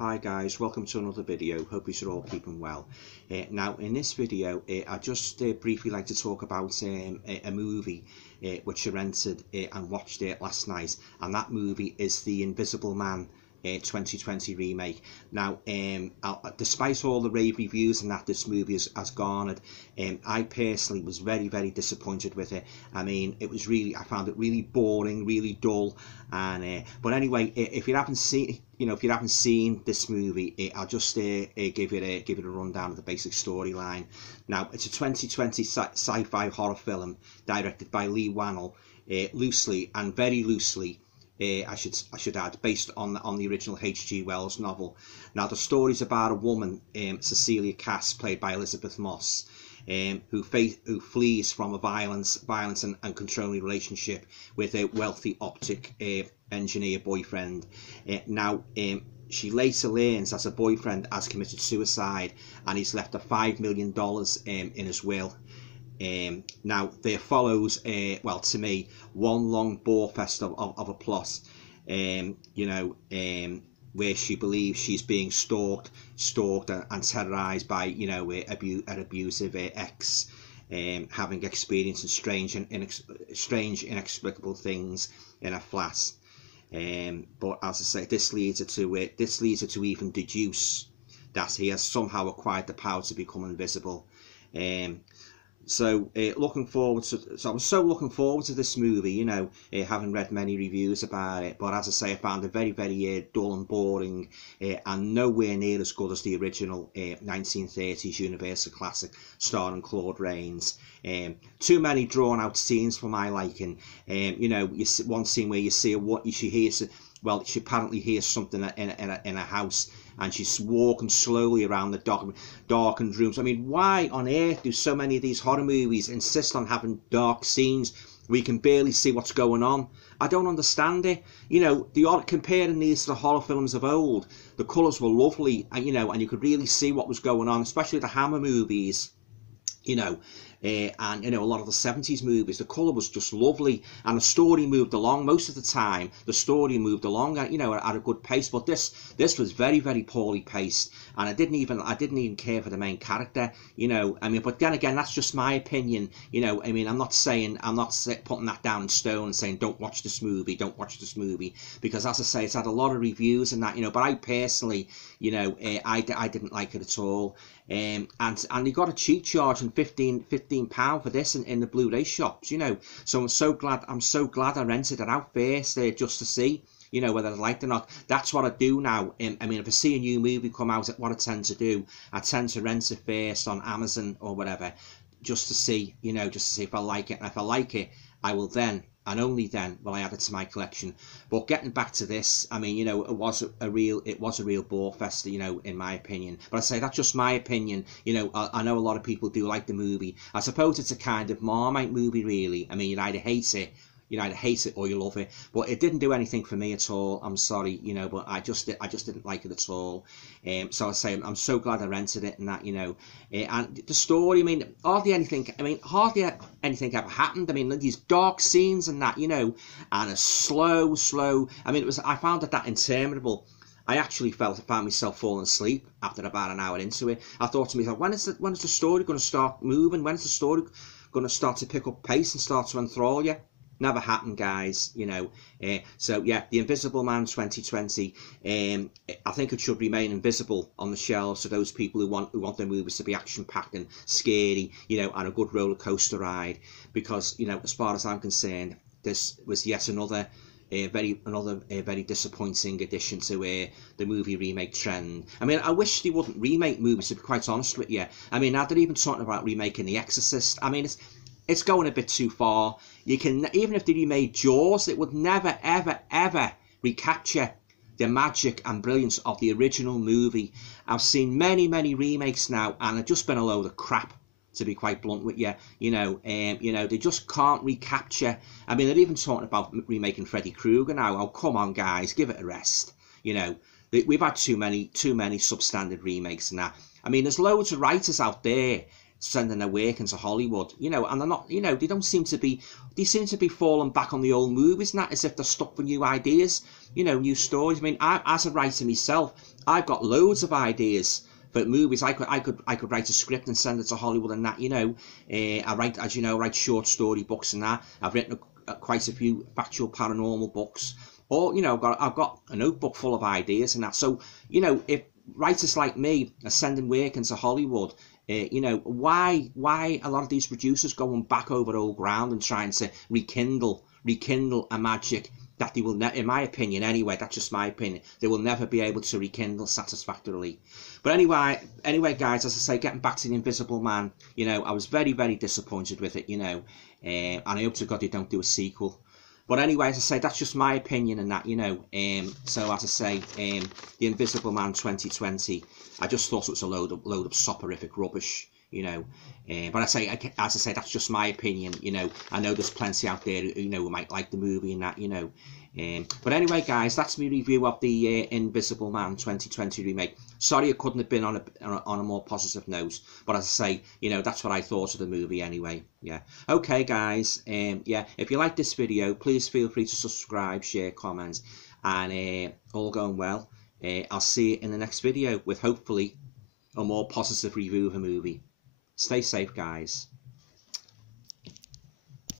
Hi guys, welcome to another video. Hope you're all keeping well. Now in this video I just briefly like to talk about a movie which I rented and watched last night, and that movie is The Invisible Man 2020 remake. Now despite all the rave reviews and that this movie has garnered, I personally was very disappointed with it. I mean, I found it really boring, really dull, and but anyway, if you haven't seen this movie, I'll just give it a rundown of the basic storyline. Now, it's a 2020 sci-fi horror film directed by Leigh Whannell, loosely and very loosely, I should add, based on the original H.G. Wells novel. Now, the story's about a woman, Cecilia Cass, played by Elisabeth Moss, who flees from a violent and controlling relationship with a wealthy optic engineer boyfriend. She later learns that her boyfriend has committed suicide and he's left her $5 million in his will. Now there follows, well, to me, one long bore fest of a plot, where she believes she's being stalked and terrorized by, an abusive ex, having experienced strange inexplicable things in her flat. But as I say, this leads her to even deduce that he has somehow acquired the power to become invisible. So I'm so looking forward to this movie, having read many reviews about it. But as I say, I found it very dull and boring, and nowhere near as good as the original 1930s Universal classic starring Claude Rains. Too many drawn out scenes for my liking. You see one scene where she apparently hears something in a house, and she's walking slowly around the darkened rooms. I mean, why on earth do so many of these horror movies insist on having dark scenes where you can barely see what's going on? I don't understand it. Comparing these to the horror films of old, the colours were lovely, and you could really see what was going on, especially the Hammer movies. And a lot of the 70s movies, the colour was just lovely, and the story moved along. Most of the time the story moved along at a good pace, but this was very poorly paced, and I didn't even care for the main character. But then again, that's just my opinion. I'm not putting that down in stone and saying don't watch this movie, because as I say, it's had a lot of reviews and that, but I personally, I didn't like it at all. And they got a cheap charge and £15 for this in the Blu-ray shops, so I'm so glad I rented it out first just to see whether I liked it or not. That's what I do now. If I see a new movie come out, what I tend to do, I tend to rent it first on Amazon or whatever, just to see if I like it. And if I like it, I will then, and only then, will I add it to my collection. But getting back to this, it was a real bore fest, in my opinion. But I say that's just my opinion. I know a lot of people do like the movie. I suppose it's a kind of Marmite movie, really. You either hate it or you love it, but it didn't do anything for me at all. I'm sorry, but I just didn't like it at all. So I say I'm so glad I rented it, and that, and the story, hardly anything ever happened. These dark scenes and that, and a slow. I found that interminable. I actually found myself falling asleep after about an hour into it. I thought to myself, when is the story going to start moving? When is the story going to start to pick up pace and start to enthrall you? Never happened, guys. So yeah, The Invisible Man 2020. I think it should remain invisible on the shelves for those people who want their movies to be action-packed and scary, and a good roller coaster ride. Because as far as I'm concerned, this was yet another very disappointing addition to the movie remake trend. I wish they wouldn't remake movies, to be quite honest with you. Now they're even talking about remaking The Exorcist. It's going a bit too far. Even if they remade Jaws, it would never ever recapture the magic and brilliance of the original movie. I've seen many remakes now, and they've just been a load of crap, to be quite blunt with you. They just can't recapture. They're even talking about remaking Freddy Krueger now. Oh, come on, guys, give it a rest. We've had too many substandard remakes and that. There's loads of writers out there sending their work into Hollywood, and they're not, they seem to be falling back on the old movies and that, as if they're stuck for new ideas. you know, new stories. I mean, as a writer myself, I've got loads of ideas for movies. I could write a script and send it to Hollywood and that, you know. I write, as you know, write short story books and that. I've written quite a few factual paranormal books. Or, you know, I've got a notebook full of ideas and that. So, you know, if writers like me are sending work into Hollywood, you know, why a lot of these producers going back over old ground and trying to rekindle a magic that they will never, in my opinion anyway, that's just my opinion, they will never be able to rekindle satisfactorily. But anyway guys, as I say, getting back to The Invisible Man, you know, I was very, very disappointed with it, you know, and I hope to God they don't do a sequel. But anyway, as I say, that's just my opinion and that, you know. So as I say, The Invisible Man 2020, I just thought it was a load of soporific rubbish, you know. But as I say, that's just my opinion, you know. I know there's plenty out there, you know, who might like the movie and that, you know. But anyway, guys, that's my review of the Invisible Man 2020 remake. Sorry it couldn't have been on a more positive note, but as I say, you know, that's what I thought of the movie anyway. Yeah. Okay, guys. Yeah. If you like this video, please feel free to subscribe, share, comment, and all going well. I'll see you in the next video with hopefully a more positive review of a movie. Stay safe, guys.